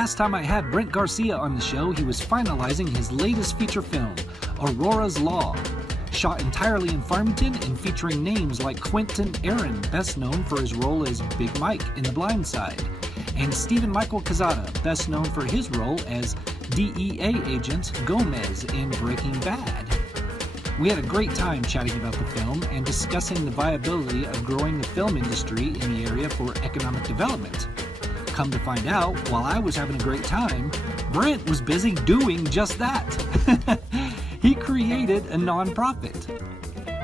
last time I had Brent Garcia on the show, he was finalizing his latest feature film, Aurora's Law. Shot entirely in Farmington and featuring names like Quentin Aaron, best known for his role as Big Mike in The Blind Side, and Stephen Michael Quezada, best known for his role as DEA agent Gomez in Breaking Bad. We had a great time chatting about the film and discussing the viability of growing the film industry in the area for economic development. Come to find out, while I was having a great time, Brent was busy doing just that. He created a nonprofit.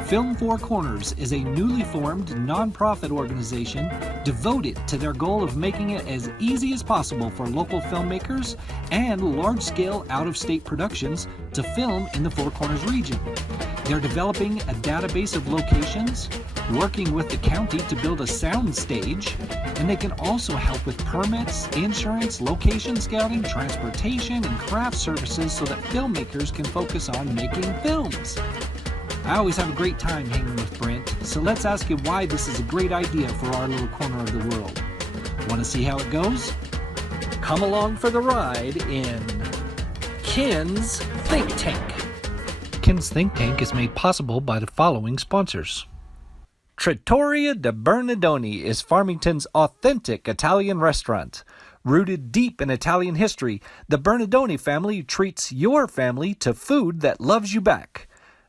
Film Four Corners is a newly formed nonprofit organization devoted to their goal of making it as easy as possible for local filmmakers and large-scale out-of-state productions to film in the Four Corners region. They're developing a database of locations, working with the county to build a sound stage, and they can also help with permits, insurance, location scouting, transportation, and craft services so that filmmakers can focus on making films. I always have a great time hanging with Brent, so let's ask him why this is a great idea for our little corner of the world. Want to see how it goes? Come along for the ride in Ken's Think Tank. Ken's Think Tank is made possible by the following sponsors. Trattoria de Bernardoni is Farmington's authentic Italian restaurant. Rooted deep in Italian history, the Bernardoni family treats your family to food that loves you back.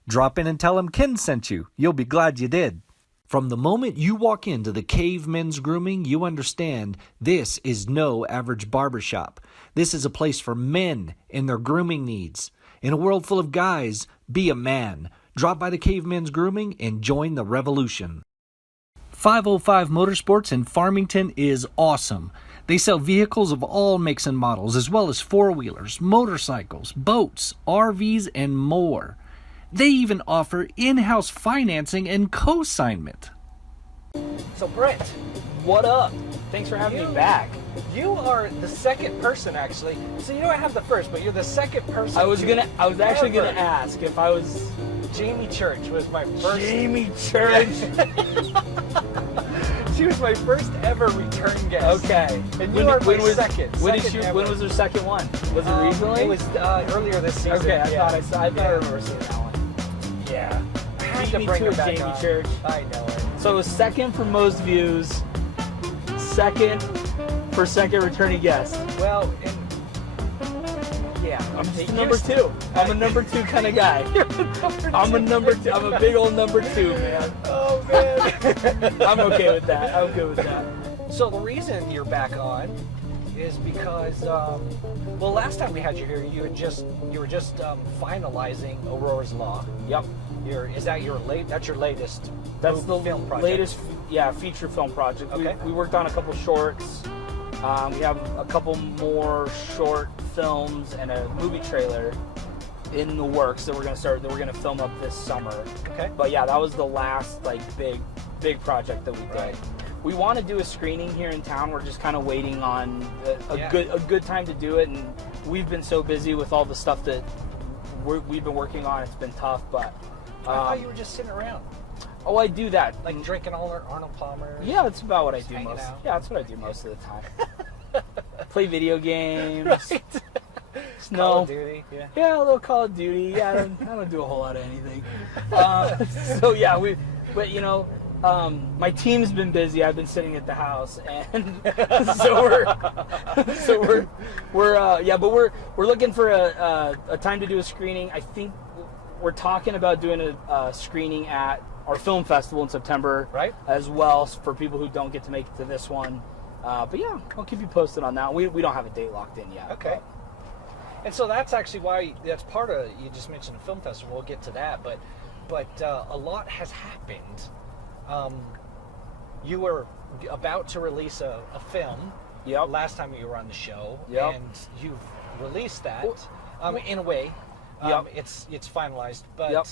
Drop in and tell them Ken sent you. You'll be glad you did. From the moment you walk into the Cave Men's Grooming, you understand this is no average barbershop. This is a place for men and their grooming needs. In a world full of guys, be a man. Drop by the Cave Men's Grooming and join the revolution. 505 Motorsports in Farmington is awesome. They sell vehicles of all makes and models, as well as four-wheelers, motorcycles, boats, RVs, and more. They even offer in-house financing and co-signment. So Brent, What up? Thanks for having me back. you are the second person actually. So you know I have the first, but you're the second person. I was actually gonna ask if I was Jamie Church was my first. Jamie Church. She was my first ever return guest. Okay. And you are my second. When ever. was her second one? Was it recently? It was earlier this season. Okay, I thought I Yeah. remember seeing that one. Yeah. I had Beat to me bring to her it, back Jamie on. Church. I know it. So it was second for most views, second for second returning guest. Well, I'm just number two. I'm a number two kind of guy. I'm a number two. I'm a big old number two, man. Oh man. I'm okay with that. I'm good with that. So the reason you're back on is because, well, last time we had you here, you were just finalizing Aurora's Law. Yep. That's your latest. That's the film project. latest, feature film project. Okay. We worked on a couple shorts. We have a couple more short films and a movie trailer in the works that we're gonna film up this summer. Okay. But yeah, that was the last big project that we did. Right. We want to do a screening here in town. We're just kind of waiting on a good time to do it, and we've been so busy with all the stuff that we've been working on. It's been tough, but I thought you were just sitting around, oh, I do that. like drinking all our Arnold Palmer. Yeah, that's about what I Just do hanging most. out. Yeah, that's what I do most of the time. Play video games. Right. No. Call of Duty. Yeah. Yeah, a little Call of Duty. Yeah, I don't do a whole lot of anything. So yeah, my team's been busy. I've been sitting at the house, and we're looking for a time to do a screening. I think we're talking about doing a screening at our film festival in September, Right. as well, for people who don't get to make it to this one. But yeah, I'll keep you posted on that. We don't have a date locked in yet. Okay. And so that's actually why that's part of. You just mentioned a film festival. We'll get to that, but a lot has happened. You were about to release a film. Yep. Last time you were on the show. Yep. And you've released that. In a way. Yep. It's finalized, but Yep.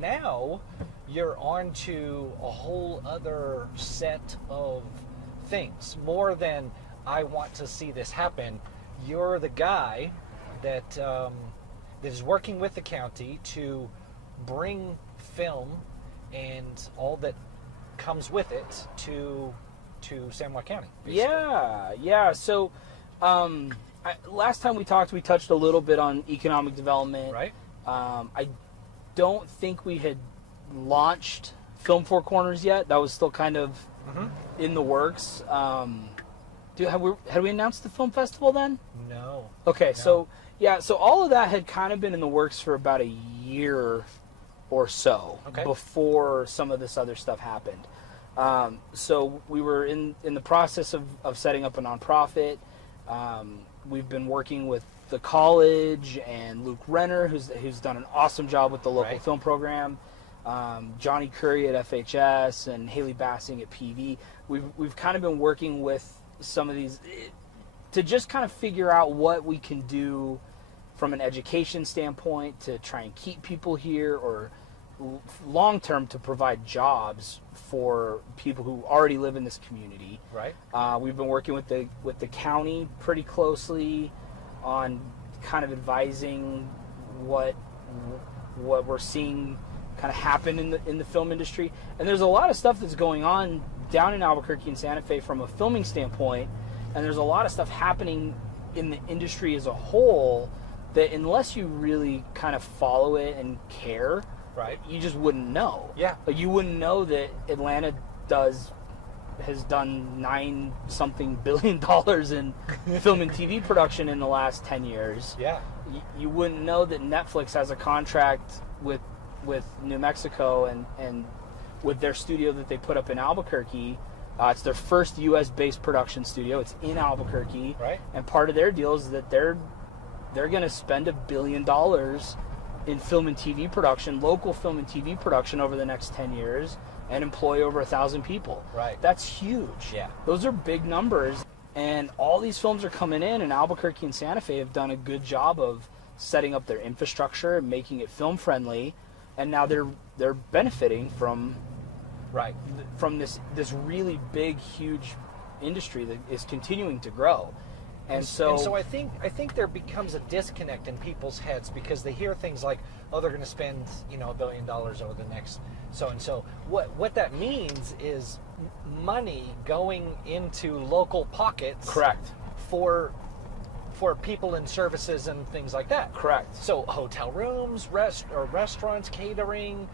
Now you're on to a whole other set of things. More than I want to see this happen. You're the guy that is working with the county to bring film and all that comes with it to to San Juan County. Basically. Yeah. So, last time we talked, we touched a little bit on economic development. Right. I don't think we had launched Film Four Corners yet. That was still kind of in the works. Had we announced the film festival then? No. Okay, No. so all of that had kind of been in the works for about a year or so before some of this other stuff happened. So we were in the process of setting up a nonprofit. We've been working with the college and Luke Renner, who's done an awesome job with the local film program. Johnny Curry at FHS and Haley Bassing at PV. We've kind of been working with some of these to just kind of figure out what we can do from an education standpoint to try and keep people here, or long term to provide jobs for people who already live in this community. Right. We've been working with the county pretty closely on kind of advising what we're seeing kind of happen in the film industry. And there's a lot of stuff that's going on down in Albuquerque and Santa Fe from a filming standpoint, and there's a lot of stuff happening in the industry as a whole that unless you really kind of follow it and care, you just wouldn't know. Yeah. Like, you wouldn't know that Atlanta has done $9-something billion in film and TV production in the last 10 years. Yeah. You wouldn't know that Netflix has a contract with New Mexico and with their studio that they put up in Albuquerque. It's their first U.S.-based production studio. It's in Albuquerque. Right. And part of their deal is that they're going to spend $1 billion in film and TV production, local film and TV production over the next 10 years, and employ over 1,000 people. Right. That's huge. Yeah. Those are big numbers. And all these films are coming in, and Albuquerque and Santa Fe have done a good job of setting up their infrastructure and making it film friendly. And now they're benefiting from this really big, huge industry that is continuing to grow. And so I think there becomes a disconnect in people's heads because they hear things like, oh, they're going to spend $1 billion over the next so and so. What that means is money going into local pockets. Correct. For people and services and things like that. Correct. So hotel rooms, restaurants, catering,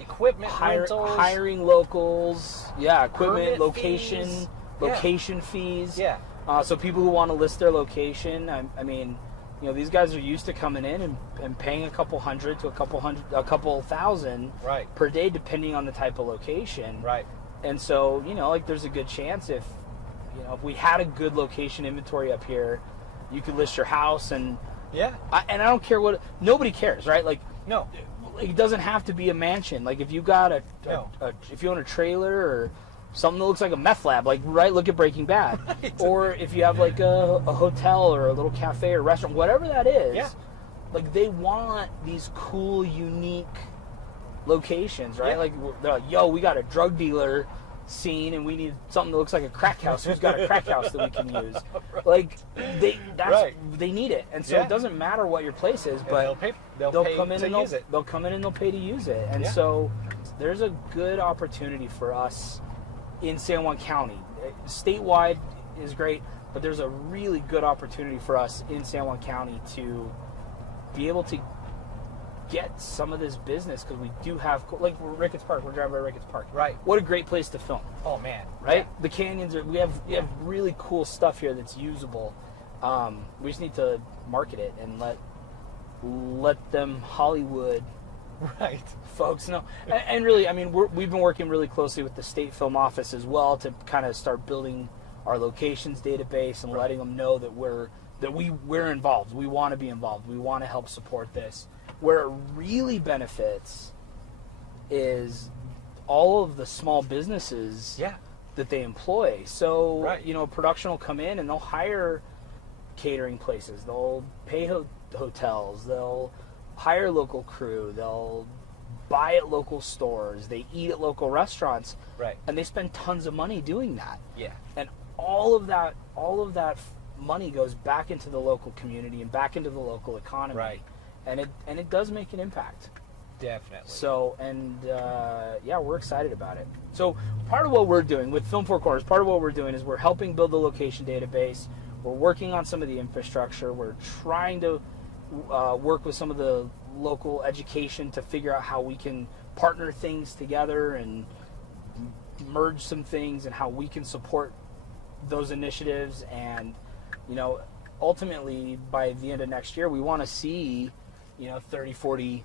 equipment rentals, hiring locals, equipment, permit location, fees. location fees. Yeah. So people who want to list their location, I mean, these guys are used to coming in and paying a couple hundred to a couple thousand per day, depending on the type of location. Right. And so, there's a good chance if we had a good location inventory up here, you could list your house and I don't care what, nobody cares, right? Like, no, it doesn't have to be a mansion. Like, if you got if you own a trailer or something that looks like a meth lab, look at Breaking Bad. Right. Or if you have like a hotel or a little cafe or restaurant, whatever that is, like, they want these cool, unique locations, right? Like, they're like, yo, we got a drug dealer scene and we need something that looks like a crack house. Who's got a crack house that we can use? Like, they need it. And so it doesn't matter what your place is, but they'll come in and they'll pay to use it. And so there's a good opportunity for us in San Juan County. Statewide is great, but there's a really good opportunity for us in San Juan County to be able to get some of this business, because we do have, like, Ricketts Park. We're driving by Ricketts Park. Right. What a great place to film. Oh man. Right. Yeah. The canyons we have really cool stuff here that's usable. We just need to market it and let them Hollywood folks know. And really, I mean, we've been working really closely with the State Film Office as well to kind of start building our locations database and letting them know that we're involved. We want to be involved. We want to help support this. Where it really benefits is all of the small businesses that they employ. So, production will come in and they'll hire catering places. They'll pay hotels. They'll hire local crew. They'll buy at local stores. They eat at local restaurants. Right. And they spend tons of money doing that. Yeah. And all of that money goes back into the local community and back into the local economy. Right. And it does make an impact. Definitely. So, and yeah, we're excited about it. So part of what we're doing with Film Four Corners, part of what we're doing is we're helping build the location database. We're working on some of the infrastructure. We're trying to work with some of the local education to figure out how we can partner things together and merge some things and how we can support those initiatives. And, you know, ultimately by the end of next year, we want to see, you know, 30, 40,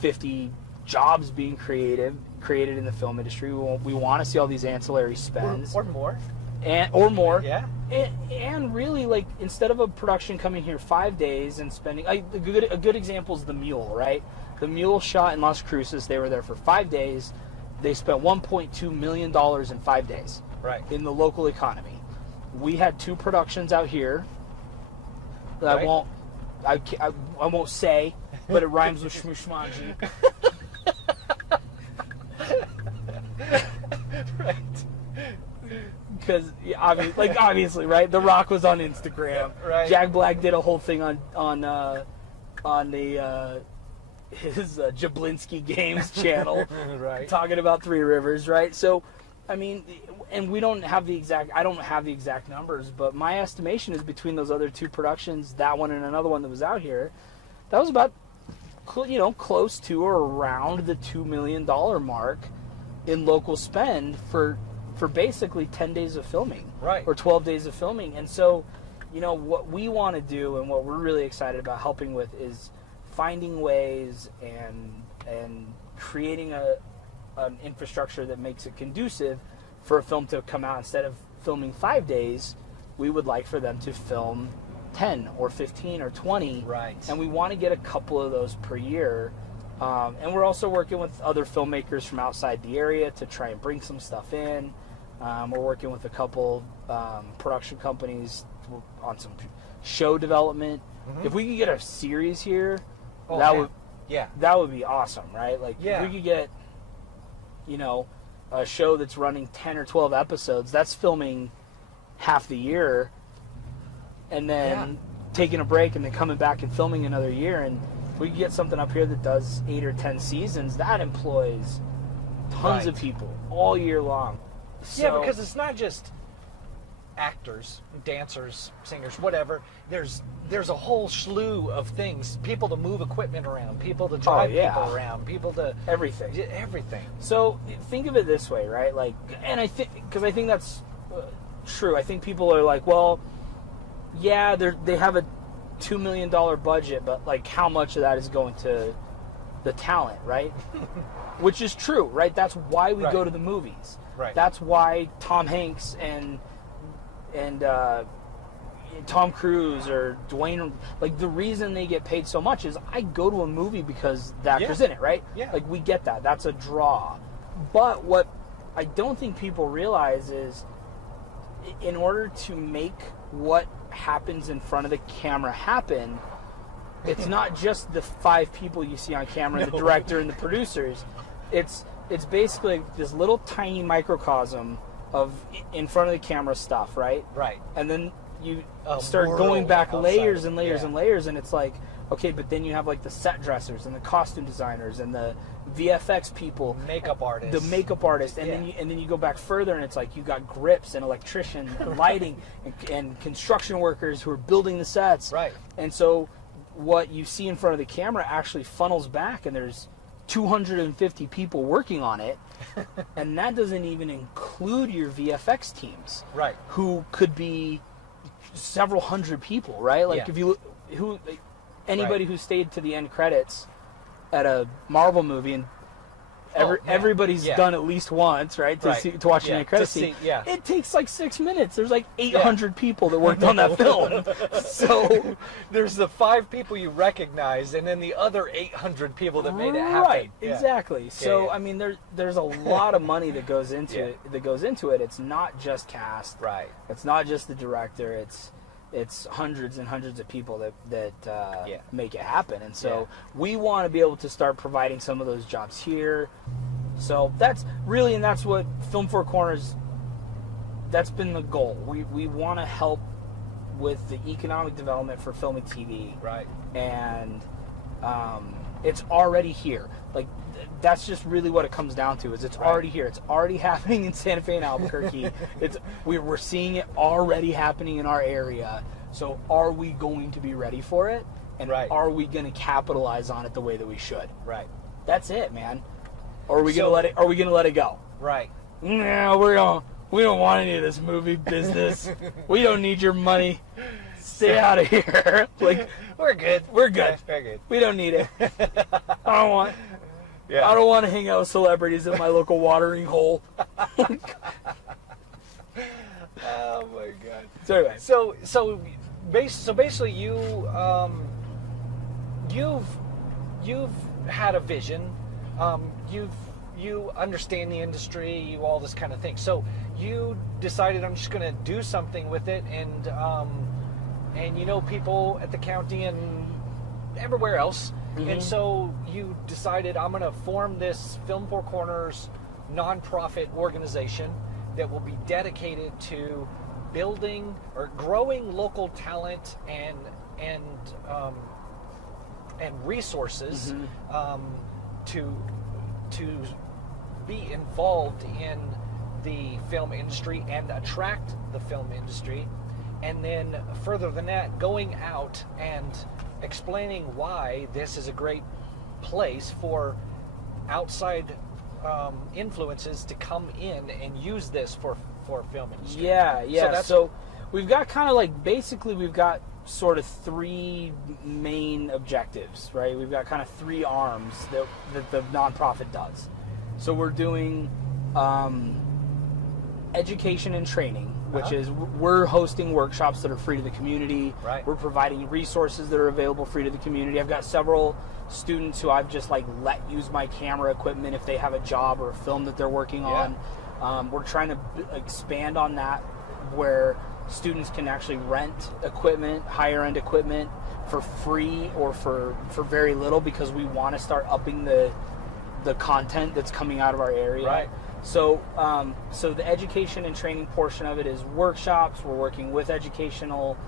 50 jobs being created in the film industry. We want to see all these ancillary spends. Or more. Or more. Yeah. And really, like, instead of a production coming here 5 days and spending, like, a good example is The Mule, right? The Mule shot in Las Cruces. They were there for 5 days. They spent $1.2 million in 5 days. Right. In the local economy. We had 2 productions out here that Right. I won't say, but it rhymes with shmushmanji. Right. Because obviously, right? The Rock was on Instagram. Right. Jack Black did a whole thing on the his Jablinski Games channel, Right. talking about Three Rivers, right? So, I mean, and I don't have the exact numbers, but my estimation is between those other 2 productions, that one and another one that was out here, that was about, you know, close to or around the $2 million mark in local spend for basically 10 days of filming, Right. or 12 days of filming. And so, you know, what we want to do and what we're really excited about helping with is finding ways and creating an infrastructure that makes it conducive for a film to come out. Instead of filming 5 days, we would like for them to film 10 or 15 or 20. Right. And we want to get a couple of those per year. And we're also working with other filmmakers from outside the area to try and bring some stuff in. We're working with a couple production companies on some show development. Mm-hmm. If we could get a series here, Oh, that man. would Yeah. that would be awesome, right? Like, Yeah. if we could get, you know, a show that's running 10 or 12 episodes, that's filming half the year, and then taking a break and then coming back and filming another year. And if we could get something up here that does 8 or 10 seasons, that employs tons of people all year long. Yeah, So- because it's not just actors, dancers, singers, whatever. There's a whole slew of things. People to move equipment around, people to drive people around, people to everything. everything. So think of it this way, right? Like, and I think that's true. I think people are like, well, yeah, they have a $2 million budget, but like, how much of that is going to the talent, right? Which is true, right? That's why we go to the movies. Right. That's why Tom Hanks and Tom Cruise or Dwayne, like, the reason they get paid so much is I go to a movie because the actor's in it, right? Yeah. Like, we get that. That's a draw. But what I don't think people realize is, in order to make what happens in front of the camera happen, it's not just the 5 people you see on camera, the director and the producers. It's basically this little tiny microcosm of in front of the camera stuff, right? Right. And then you A start world going back outside layers of it, and layers yeah. and layers, and it's like, okay, but then you have like the set dressers and the costume designers and the VFX people, Makeup artists. the makeup artist, and then you go back further, and it's like you got grips and electrician and lighting and construction workers who are building the sets. Right. And so what you see in front of the camera actually funnels back, and there's 250 people working on it, and that doesn't even include your VFX teams, Right. who could be several hundred people, right? Like, Yeah. if you anybody who stayed to the end credits at a Marvel movie, and everybody's done at least once, right? To watch the end credits scene. It takes like 6 minutes. There's like 800 people that worked on that film. So there's the 5 people you recognize, and then the other 800 people that made it happen. Right, exactly. So I mean, there's a lot of money that goes into it. It's not just cast. Right. It's not just the director. It's hundreds and hundreds of people that make it happen. And so we want to be able to start providing some of those jobs here. So that's what Film Four Corners, that's been the goal. We want to help with the economic development for film and TV. Right. And It's already here. Like, that's just really what it comes down to. Is it's already here. It's already happening in Santa Fe and Albuquerque. We're seeing it already happening in our area. So are we going to be ready for it? And are we going to capitalize on it the way that we should? Right. That's it, man. Or are we gonna let it? Are we gonna let it go? Right. No, we don't want any of this movie business. We don't need your money. Stay out of here. Like, we're good. We're good. We're good. We don't need it. I don't want to hang out with celebrities at my local watering hole. Oh my god. So anyway. So basically you've had a vision. You understand the industry, you all this kind of thing. So you decided, I'm just going to do something with it, and you know people at the county and everywhere else. Mm-hmm. And so you decided, I'm going to form this Film Four Corners nonprofit organization that will be dedicated to building or growing local talent and resources, mm-hmm. to be involved in the film industry and attract the film industry, and then further than that, going out and explaining why this is a great place for outside influences to come in and use this for film industry. Yeah. So we've got kind of like, basically we've got sort of three main objectives, right? We've got kind of three arms that the nonprofit does. So we're doing education and training, which is we're hosting workshops that are free to the community. Right. We're providing resources that are available free to the community. I've got several students who I've just let use my camera equipment if they have a job or a film that they're working on. We're trying to expand on that, where students can actually rent equipment, higher end equipment, for free or for very little, because we want to start upping the content that's coming out of our area. Right. So the education and training portion of it is workshops. We're working with educational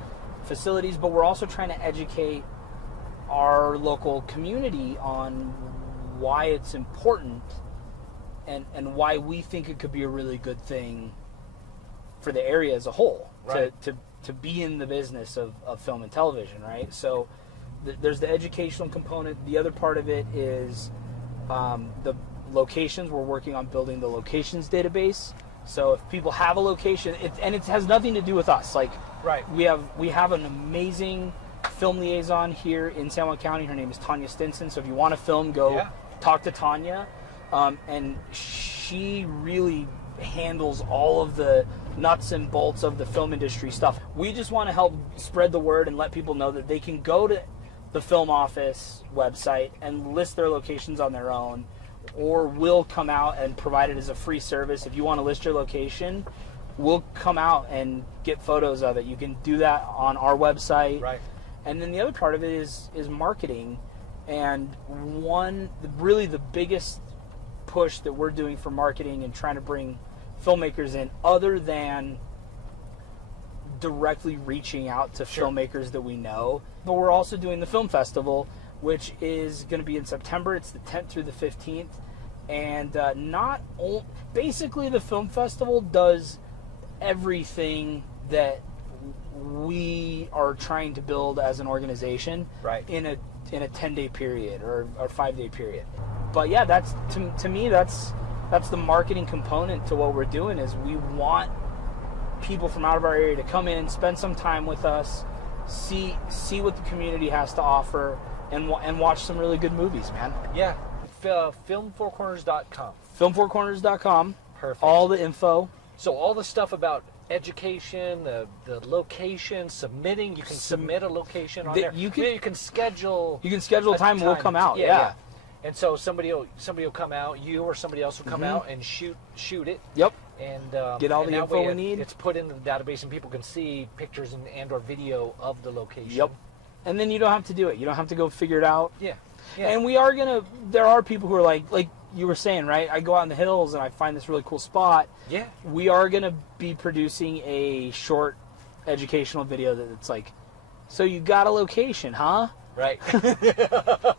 facilities, but we're also trying to educate our local community on why it's important and why we think it could be a really good thing for the area as a whole, right. to be in the business of film and television, right? So there's the educational component. The other part of it is the locations. We're working on building the locations database. So if people have a location, and it has nothing to do with us. Like, right. we have an amazing film liaison here in San Juan County. Her name is Tanya Stinson. So if you want to film, go talk to Tanya. And she really handles all of the nuts and bolts of the film industry stuff. We just want to help spread the word and let people know that they can go to the film office website and list their locations on their own, or we'll come out and provide it as a free service. If you want to list your location, we'll come out and get photos of it. You can do that on our website. Right. And then the other part of it is marketing. And really the biggest push that we're doing for marketing and trying to bring filmmakers in, other than directly reaching out to filmmakers that we know, but we're also doing the film festival, which is going to be in September. It's the 10th through the 15th. And basically the film festival does everything that we are trying to build as an organization, right, in a 10-day period or 5-day period. But yeah, that's to me that's the marketing component to what we're doing. Is we want people from out of our area to come in, spend some time with us, see what the community has to offer, and watch some really good movies, man. Yeah. Film4corners.com. Film4corners.com. Perfect. All the info. So all the stuff about education, the location, submitting. You can submit a location on there. You can schedule. You can schedule time and we'll come out. Yeah. And so somebody will come out. You or somebody else will come out and shoot it. Yep. And get all the info we need. It's put into the database, and people can see pictures and or video of the location. Yep. And then you don't have to do it. You don't have to go figure it out. Yeah. And there are people who are like you were saying, right? I go out in the hills and I find this really cool spot. Yeah. We are going to be producing a short educational video that's like, so you got a location, huh? Right.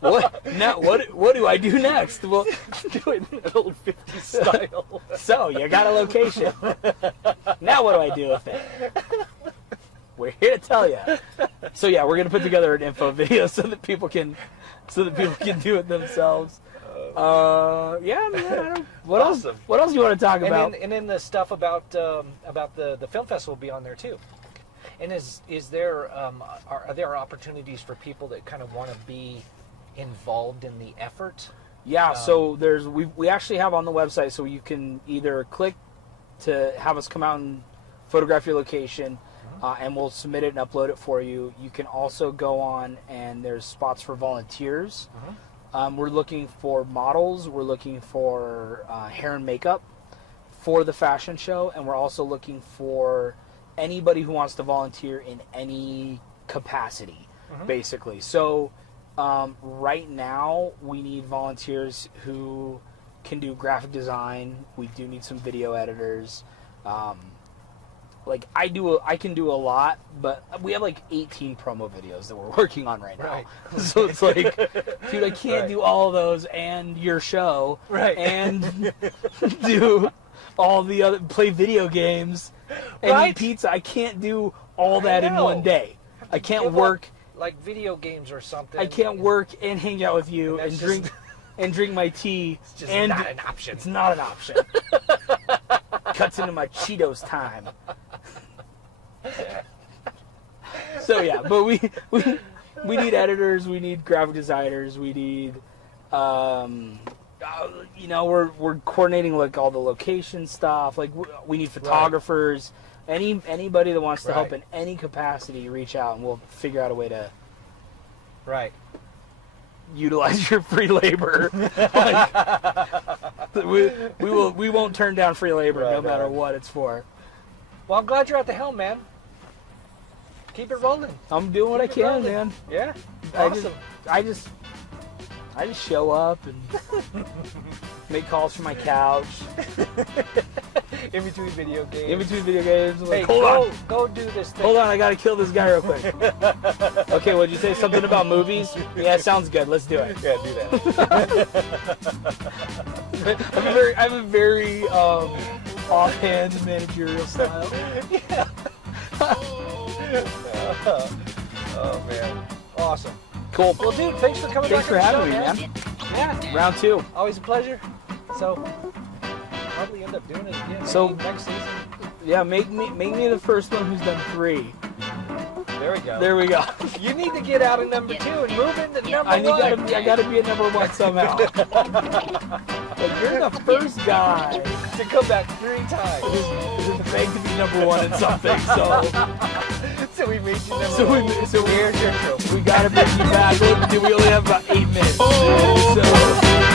What now? What do I do next? Well, Do it in an old 50s style. so you got a location. Now what do I do with it? We're here to tell you. So yeah, we're gonna put together an info video so that people can do it themselves. Yeah, man. I don't, what Awesome. else? What else do you want to talk about? And then the stuff about the film festival will be on there too. And is there are there opportunities for people that kind of want to be involved in the effort? Yeah, so we actually have on the website, so you can either click to have us come out and photograph your location, and we'll submit it and upload it for you. You can also go on, and there's spots for volunteers. We're looking for models. We're looking for hair and makeup for the fashion show, and we're also looking for anybody who wants to volunteer in any capacity, basically. So right now we need volunteers who can do graphic design. We do need some video editors. Like I can do a lot, but we have like 18 promo videos that we're working on right now. Right. So it's like, dude, I can't do all of those and your show, Right. and do all the other, play video games and eat pizza. I can't do all that in one day. I can't work like video games or something. I can't work and hang out with you and drink my tea. It's just and not an option. It's not an option. Cuts into my Cheetos time. So yeah, but we need editors, we need graphic designers, we need we're coordinating like all the location stuff. Like we need photographers. Anybody that wants to help in any capacity, reach out and we'll figure out a way to utilize your free labor. we won't turn down free labor no matter what it's for. Well, I'm glad you're at the helm, man. Keep it rolling. I'm doing what I can, man. Yeah. Awesome. I just show up and make calls from my couch. In between video games. In between video games. Hey, like, go do this thing. Hold on, I gotta kill this guy real quick. Okay, what'd you say? Something about movies? Yeah, sounds good. Let's do it. Yeah, do that. I have a very offhand managerial style. Yeah. Oh man, awesome. Cool. Well, dude, thanks for coming. Thanks for having me, man. Yeah. Round 2. Always a pleasure. So probably end up doing it again. So next season. Yeah, make me the first one who's done 3. There we go. There we go. You need to get out of number 2 and move into number 1. I gotta be a number 1 somehow. Like, you're the first guy to come back 3 times. Who's begged to be number 1 in something. So we made you number 1. So here's your trophy. We gotta bring you back. Look, dude, we only have about 8 minutes. So.